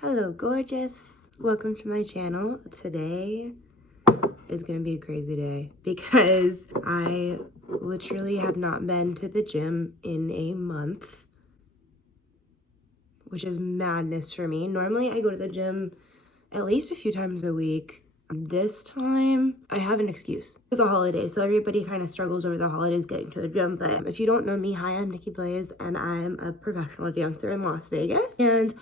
Hello, gorgeous. Welcome to my channel. Today is gonna be a crazy day because I literally have not been to the gym in a month, which is madness for me. Normally I go to the gym at least a few times a week. This time I have an excuse. It was a holiday, so everybody kind of struggles over the holidays getting to the gym. But if you don't know me, hi, I'm Nikki Blaze and I'm a professional dancer in Las Vegas. And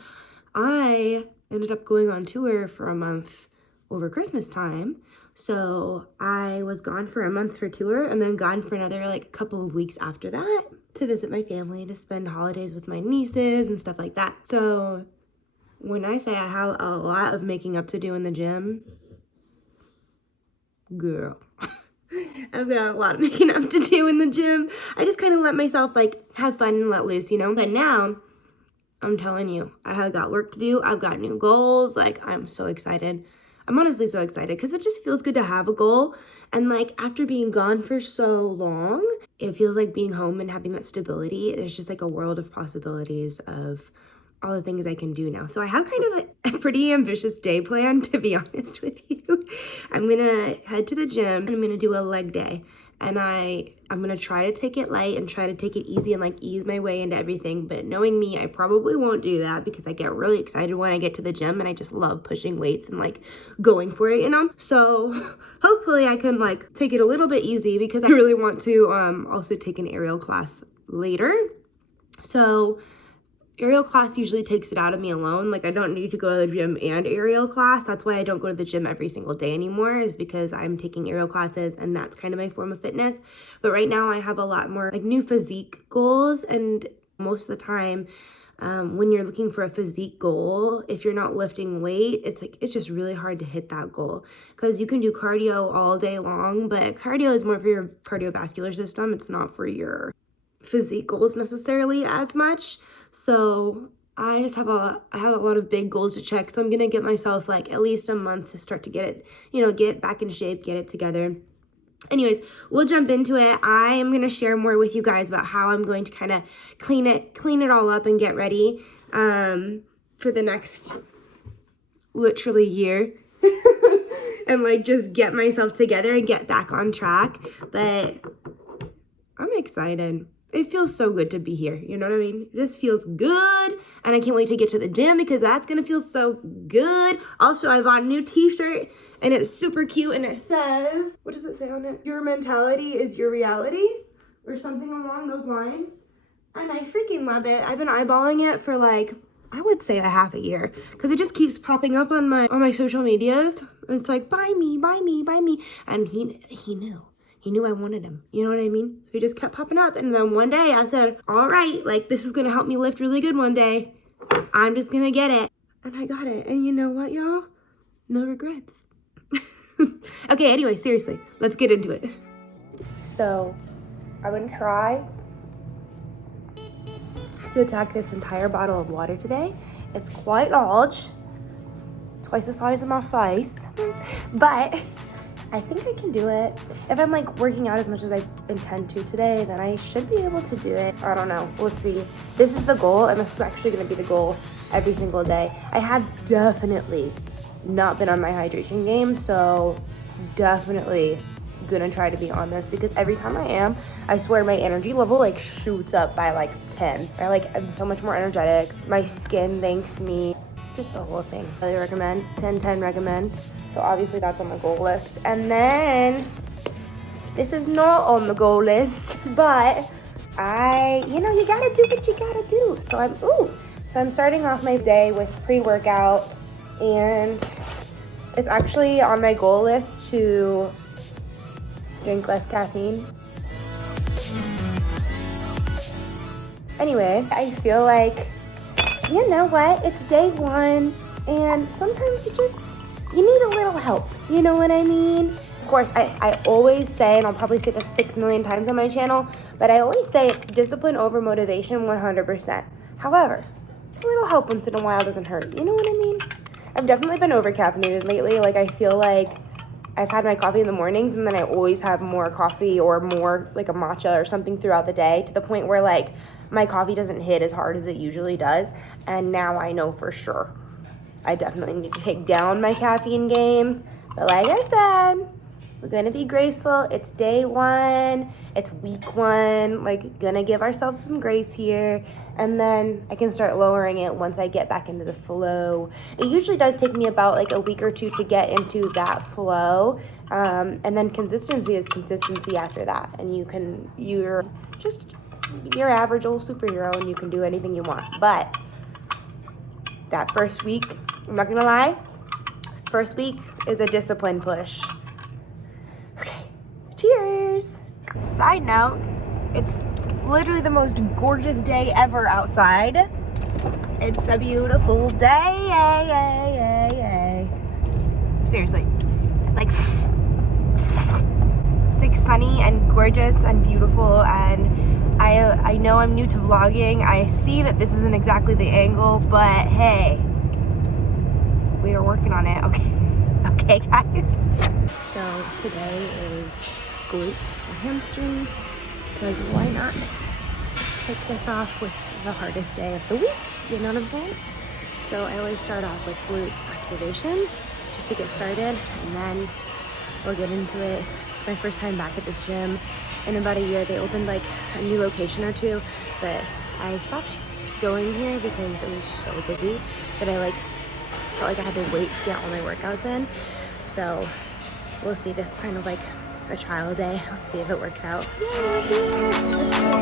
I ended up going on tour for a month over Christmas time. So I was gone for a month for tour and then gone for another like couple of weeks after that to visit my family, to spend holidays with my nieces and stuff like that. So when I say I have a lot of making up to do in the gym, girl, I've got a lot of making up to do in the gym. I just kind of let myself like have fun and let loose, you know? But now I'm telling you, I have got work to do. I've got new goals. Like, I'm so excited. I'm honestly so excited because it just feels good to have a goal. And like, after being gone for so long, it feels like being home and having that stability. There's just like a world of possibilities of all the things I can do now. So I have kind of a pretty ambitious day plan, to be honest with you. I'm gonna head to the gym and I'm gonna do a leg day. And I'm gonna try to take it light and try to take it easy and like ease my way into everything. But knowing me, I probably won't do that because I get really excited when I get to the gym and I just love pushing weights and like going for it, you know? So hopefully I can like take it a little bit easy because I really want to also take an aerial class later. So aerial class usually takes it out of me alone. Like, I don't need to go to the gym and aerial class. That's why I don't go to the gym every single day anymore, is because I'm taking aerial classes and that's kind of my form of fitness. But right now I have a lot more like new physique goals, and most of the time when you're looking for a physique goal, if you're not lifting weight, it's just really hard to hit that goal because you can do cardio all day long, but cardio is more for your cardiovascular system. It's not for your physique goals necessarily as much. So I just have a lot of big goals to check. So I'm going to give myself like at least a month to start to get it, you know, get back in shape, get it together. Anyways, we'll jump into it. I am going to share more with you guys about how I'm going to kind of clean it all up and get ready for the next literally year. And like just get myself together and get back on track. But I'm excited. It feels so good to be here, you know what I mean? It just feels good, and I can't wait to get to the gym because that's gonna feel so good. Also, I bought a new t-shirt, and it's super cute, and it says, what does it say on it? Your mentality is your reality, or something along those lines, and I freaking love it. I've been eyeballing it for like, I would say a half a year, because it just keeps popping up on my social medias, and it's like, buy me, buy me, buy me, and he knew. He knew I wanted him. You know what I mean? So he just kept popping up. And then one day I said, all right, like this is going to help me lift really good one day. I'm just going to get it. And I got it. And you know what, y'all? No regrets. Okay, anyway, seriously, let's get into it. So I'm going to try to attack this entire bottle of water today. It's quite large, twice the size of my face, but I think I can do it. If I'm like working out as much as I intend to today, then I should be able to do it. I don't know, we'll see. This is the goal, and this is actually gonna be the goal every single day. I have definitely not been on my hydration game, so definitely gonna try to be on this because every time I am, I swear my energy level like shoots up by like 10. I like, I'm so much more energetic. My skin thanks me. Just the whole thing. Really recommend. 10/10 recommend. So obviously that's on the goal list. And then this is not on the goal list, but you know, you gotta do what you gotta do. So I'm starting off my day with pre-workout, and it's actually on my goal list to drink less caffeine. Anyway, I feel like, you know what, it's day one, and sometimes you need a little help, you know what I mean? Of course, I always say, and I'll probably say this 6 million times on my channel, but I always say it's discipline over motivation 100%. However, a little help once in a while doesn't hurt, you know what I mean? I've definitely been over-caffeinated lately. Like, I feel like I've had my coffee in the mornings, and then I always have more coffee or more, like a matcha or something throughout the day, to the point where, like, my coffee doesn't hit as hard as it usually does, and now I know for sure I definitely need to take down my caffeine game. But like I said, we're gonna be graceful. It's day one, it's week one, like gonna give ourselves some grace here. And then I can start lowering it once I get back into the flow. It usually does take me about like a week or two to get into that flow. And then consistency is consistency after that. And you're just your average old superhero and you can do anything you want. But that first week, I'm not gonna lie, first week is a discipline push. Okay, cheers. Side note, it's literally the most gorgeous day ever outside. It's a beautiful day. Seriously, it's like sunny and gorgeous and beautiful, and I know I'm new to vlogging. I see that this isn't exactly the angle, but hey, we are working on it. Okay guys. So today is glutes and hamstrings, because why not kick this off with the hardest day of the week, you know what I'm saying? So I always start off with glute activation just to get started, and then we'll get into it. It's my first time back at this gym in about a year. They opened like a new location or two, but I stopped going here because it was so busy that I felt like I had to wait to get all my workouts in. So we'll see. This is kind of like a trial day. Let's see if it works out. Yay, we're here. Let's go.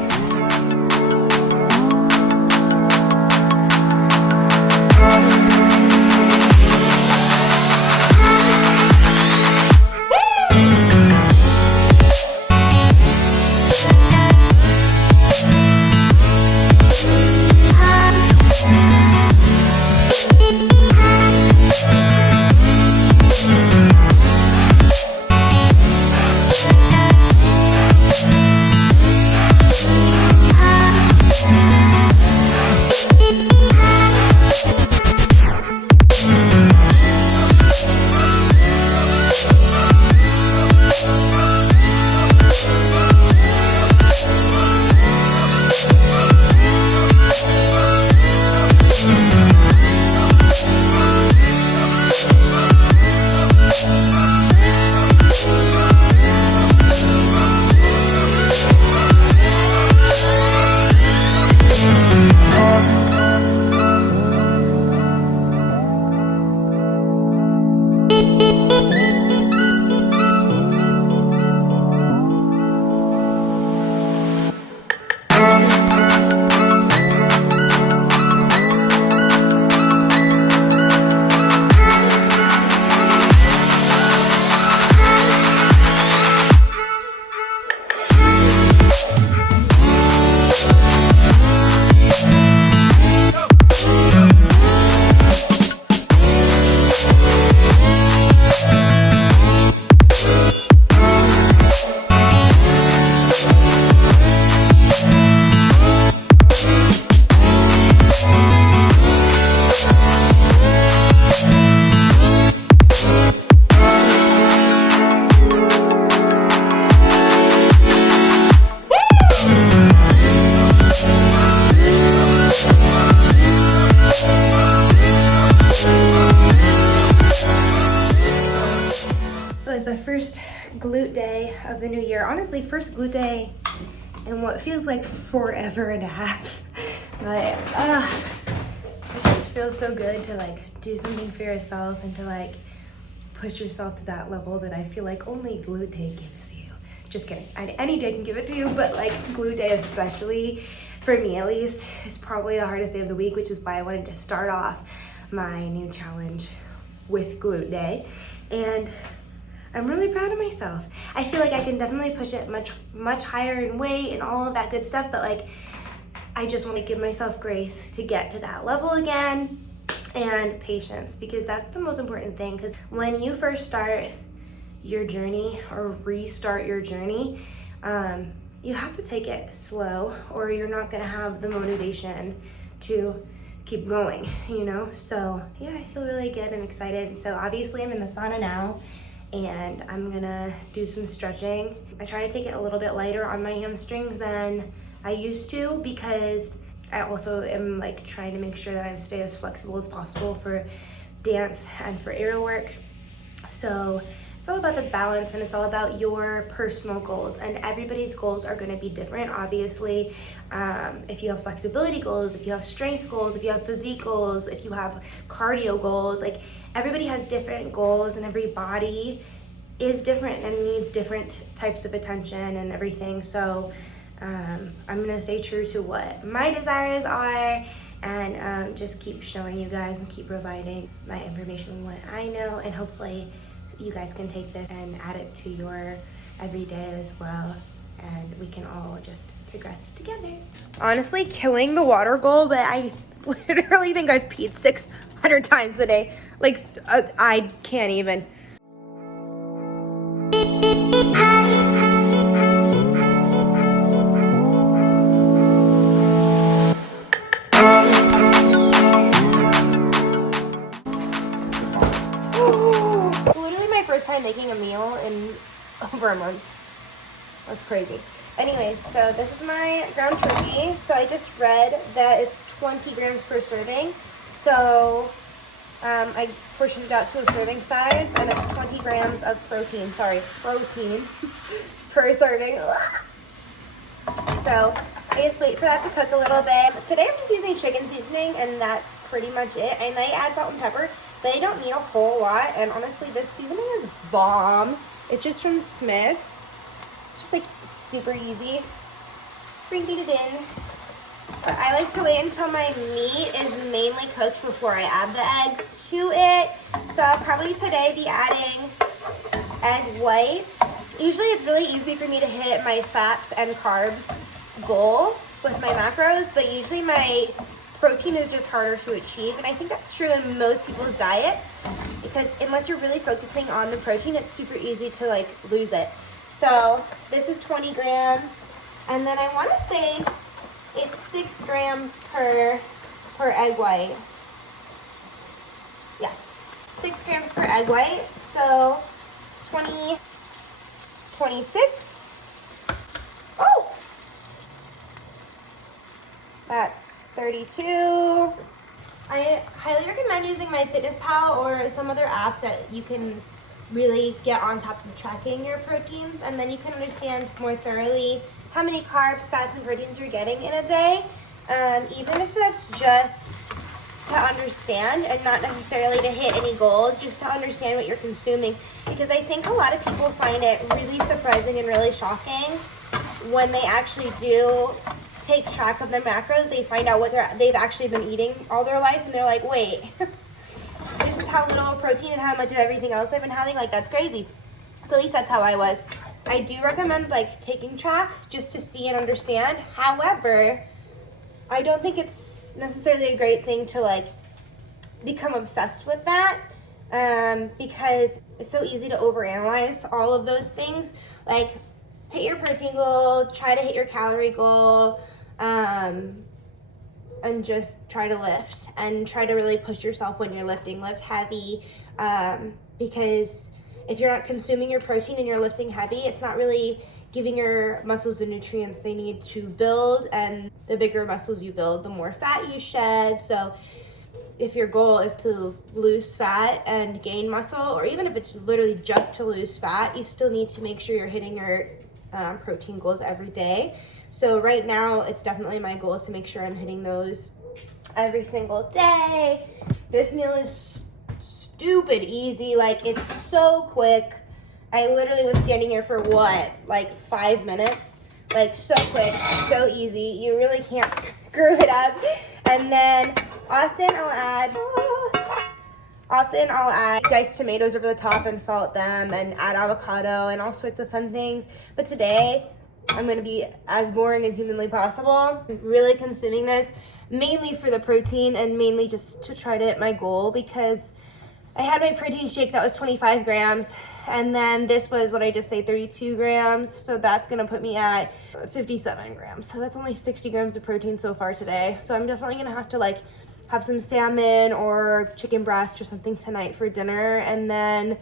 First glute day of the new year. Honestly, first glute day in what feels like forever and a half. But it just feels so good to do something for yourself and to push yourself to that level that I feel like only glute day gives you. Just kidding. Any day can give it to you, but glute day especially, for me at least, is probably the hardest day of the week, which is why I wanted to start off my new challenge with glute day. And I'm really proud of myself. I feel like I can definitely push it much higher in weight and all of that good stuff, but I just want to give myself grace to get to that level again, and patience, because that's the most important thing. Because when you first start your journey or restart your journey, you have to take it slow or you're not gonna have the motivation to keep going, you know? So yeah, I feel really good and excited. So obviously I'm in the sauna now, and I'm gonna do some stretching. I try to take it a little bit lighter on my hamstrings than I used to, because I also am trying to make sure that I stay as flexible as possible for dance and for aerial work. So it's all about the balance, and it's all about your personal goals, and everybody's goals are going to be different, obviously. If you have flexibility goals, if you have strength goals, if you have physique goals, if you have cardio goals, like everybody has different goals, and every body is different and needs different types of attention and everything. So I'm going to stay true to what my desires are, and just keep showing you guys and keep providing my information on what I know, and hopefully you guys can take this and add it to your everyday as well, and we can all just progress together. Honestly, killing the water goal, but I literally think I've peed 600 times today. Like, I can't even. Literally my first time making a meal in over a month. That's crazy. Anyways, so this is my ground turkey. So I just read that it's 20 grams per serving. So I portioned it out to a serving size, and it's 20 grams of protein. Sorry, protein per serving. So I just wait for that to cook a little bit. Today I'm just using chicken seasoning, and that's pretty much it. I might add salt and pepper, but I don't need a whole lot. And honestly, this seasoning is bomb. It's just from Smith's. Just like super easy. Sprinkle it in. But I like to wait until my meat is mainly cooked before I add the eggs to it. So I'll probably today be adding egg whites. Usually it's really easy for me to hit my fats and carbs goal with my macros, but usually my protein is just harder to achieve, and I think that's true in most people's diets, because unless you're really focusing on the protein, it's super easy to like lose it. So this is 20 grams, and then I want to say it's 6 grams per egg white. Yeah, 6 grams per egg white. So 20, 26. Oh, that's 32. I highly recommend using MyFitnessPal or some other app that you can really get on top of tracking your proteins, and then you can understand more thoroughly how many carbs, fats, and proteins you're getting in a day. Even if that's just to understand and not necessarily to hit any goals, just to understand what you're consuming. Because I think a lot of people find it really surprising and really shocking when they actually do take track of their macros. They find out what they've actually been eating all their life, and they're like, wait, this is how little protein and how much of everything else I've been having. Like, that's crazy. So at least that's how I was. I do recommend like taking track just to see and understand. However, I don't think it's necessarily a great thing to like become obsessed with that, because it's so easy to overanalyze all of those things. Like, hit your protein goal, try to hit your calorie goal, and just try to lift and try to really push yourself when you're lifting. Lift heavy, because if you're not consuming your protein and you're lifting heavy, it's not really giving your muscles the nutrients they need to build, and the bigger muscles you build, the more fat you shed. So if your goal is to lose fat and gain muscle, or even if it's literally just to lose fat, you still need to make sure you're hitting your protein goals every day. So right now, it's definitely my goal to make sure I'm hitting those every single day. This meal is stupid easy. Like, it's so quick. I literally was standing here for what, like 5 minutes? Like, so quick, so easy. You really can't screw it up. And then often I'll add diced tomatoes over the top and salt them, and add avocado and all sorts of fun things. But today, I'm going to be as boring as humanly possible. I'm really consuming this mainly for the protein and mainly just to try to hit my goal, because I had my protein shake that was 25 grams, and then this was, what I just say, 32 grams. So that's going to put me at 57 grams. So that's only 60 grams of protein so far today. So I'm definitely going to have to like have some salmon or chicken breast or something tonight for dinner. And then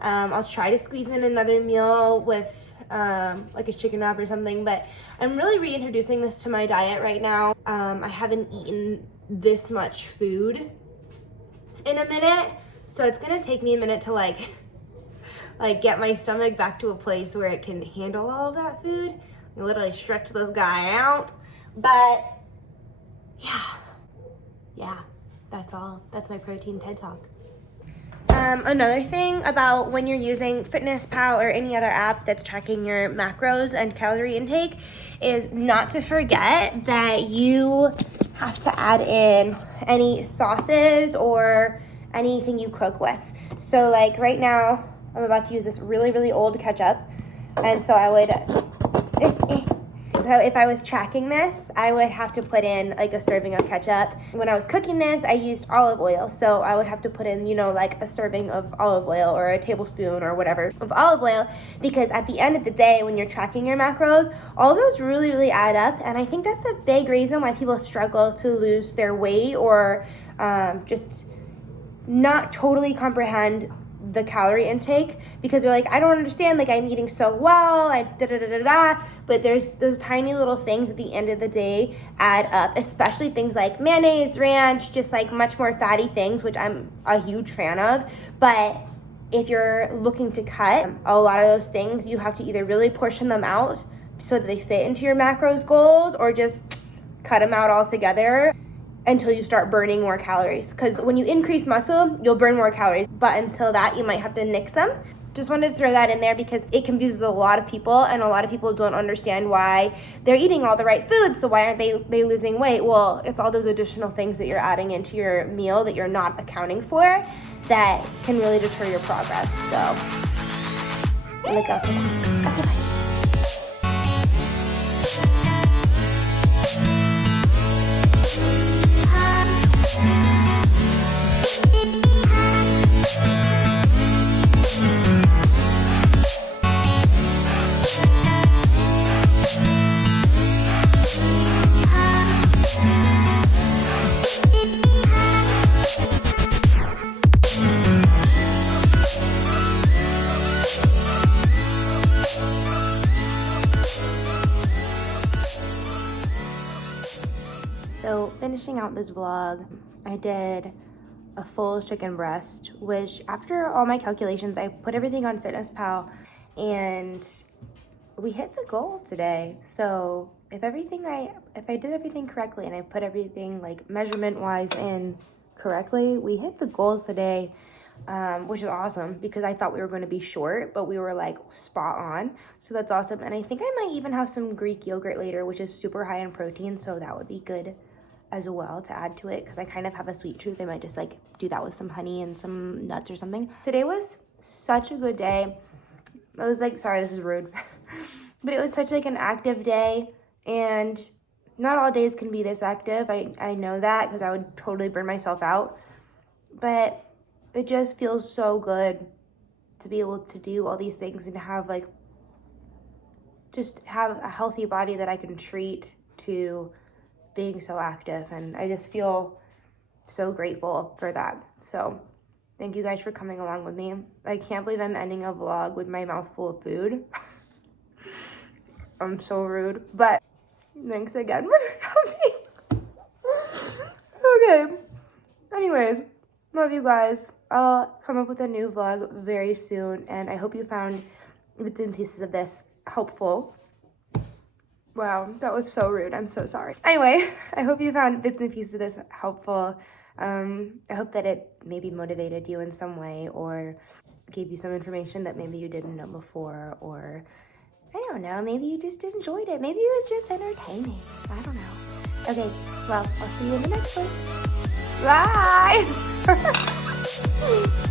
I'll try to squeeze in another meal with like a chicken wrap or something. But I'm really reintroducing this to my diet right now. I haven't eaten this much food in a minute. So it's gonna take me a minute to like get my stomach back to a place where it can handle all of that food. I literally stretch this guy out. But yeah, that's all. That's my protein TED Talk. Another thing about when you're using FitnessPal or any other app that's tracking your macros and calorie intake is not to forget that you have to add in any sauces or anything you cook with. So like right now, I'm about to use this really, really old ketchup. And so I would, if I was tracking this, I would have to put in like a serving of ketchup. When I was cooking this, I used olive oil. So I would have to put in, like a serving of olive oil or a tablespoon or whatever of olive oil, because at the end of the day, when you're tracking your macros, all of those really, really add up. And I think that's a big reason why people struggle to lose their weight or just not totally comprehend the calorie intake, because they're like, I don't understand, like I'm eating so well, but there's those tiny little things at the end of the day add up, especially things like mayonnaise, ranch, just like much more fatty things, which I'm a huge fan of. But if you're looking to cut a lot of those things, you have to either really portion them out so that they fit into your macros goals, or just cut them out altogether until you start burning more calories. Because when you increase muscle, you'll burn more calories. But until that, you might have to nix them. Just wanted to throw that in there because it confuses a lot of people, and a lot of people don't understand why they're eating all the right foods. So why aren't they losing weight? Well, it's all those additional things that you're adding into your meal that you're not accounting for that can really deter your progress. So look out for that. Okay, bye. So finishing out this vlog, I did a full chicken breast, which after all my calculations, I put everything on FitnessPal and we hit the goal today. So if I did everything correctly and I put everything like measurement wise in correctly, we hit the goals today, which is awesome because I thought we were going to be short, but we were like spot on. So that's awesome. And I think I might even have some Greek yogurt later, which is super high in protein. So that would be good as well to add to it, because I kind of have a sweet tooth. I might just like do that with some honey and some nuts or something. Today was such a good day. It was like, sorry, this is rude, but it was such like an active day, and not all days can be this active. I know that because I would totally burn myself out, but it just feels so good to be able to do all these things and have like, just have a healthy body that I can treat to being so active. And I just feel so grateful for that. So thank you guys for coming along with me. I can't believe I'm ending a vlog with my mouth full of food. I'm so rude, but thanks again for coming. Okay, anyways, love you guys. I'll come up with a new vlog very soon, and I hope you found bits and pieces of this helpful. Wow, that was so rude. I'm so sorry. Anyway, I hope you found bits and pieces of this helpful. I hope that it maybe motivated you in some way, or gave you some information that maybe you didn't know before, or I don't know, maybe you just enjoyed it. Maybe it was just entertaining. I don't know. Okay, well, I'll see you in the next one. Bye!